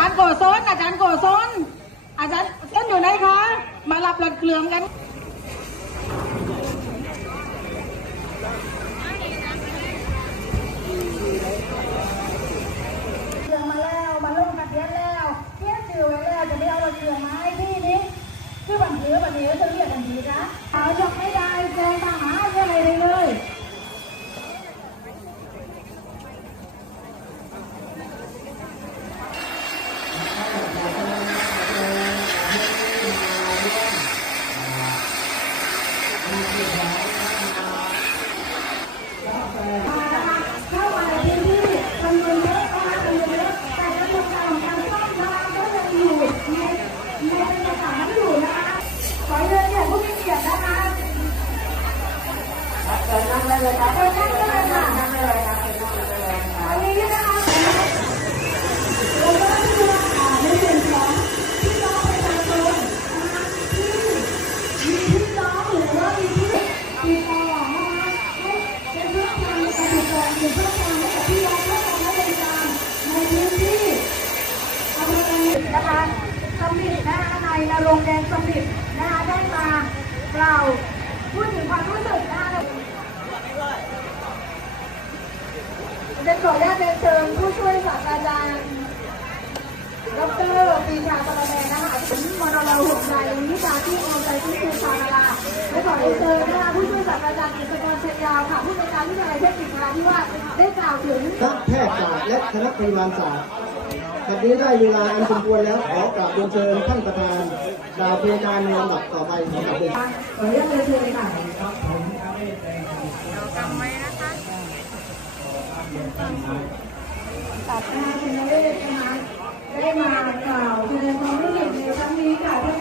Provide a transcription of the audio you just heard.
ารย์โกศลอาจารย์ท่านอยู่ไหนคะ มารับหลักเกลือมกันเรื่องมาแล้วมาลงทะเบียนแล้วเทียบชื่อไว้แล้วจะไม่เอารถเครื่องมาให้พี่นี่คือบันทึกบันทึกจะเรียกกันดีนะเอายกไม่ได้แจ้งทหารอะไรเลยเลย เข้ามาในพื้นที่จำนวนเยอะนะคะจำนวนเยอะแต่กระบวนการของการซ่อมนะคะก็ยังอยู่ในในเอกสารนั้นอยู่นะคะขอเชิญเนี่ยผู้มีเกียรตินะคะ เชิญนั่งได้เลยค่เชิญนั่งได้เลยค่ะนั่งเลยค่ะอันนี้นะคะเราก็จะดูอ่าในส่วนของพี่น้องประชาชนนะคะที่มีพี่น้องหรือว่ามีที่ติดต่อนะคะให้เป็นเพื่อนกันติดต่อหรือเพื่อนกันให้กับพี่น้องเพื่อการให้บริการในพื้นที่อำเภอกันนะคะสมิธนะคะนายนรงค์แดงสมิธนะคะได้มากล่าวพูดถึงความรู้สึกนะคะ จะขออนุญาตเรียนเชิญผู้ช่วยศาสตราจารย์ดรปีชาปรแมนนะคะถึงมรเราหกใจวิชาที่องใจที่คือชานาลาและขอเรียนเชิญนะคะผู้ช่วยศาสตราจารย์อิสกรชัยยาวค่ะผู้ในวยการวิทยาลัยเทคนิคนราธิวาได้กล่าวถึงนักแพทยศาสตร์และคณะพยาบาลศาสตร์บัดนี้ได้เวลาอันสมควรแล้วขอกราบเรียนเชิญท่านประธานดาวเพลงการในลำดับต่อไปสำหรับเด็กขออนุญาตเรียนเชิญเลยค่ะ ตัดหน้าคุณนเรศนะคะได้มากล่าวแสดงความรู้สึกในครั้งนี้ค่ะ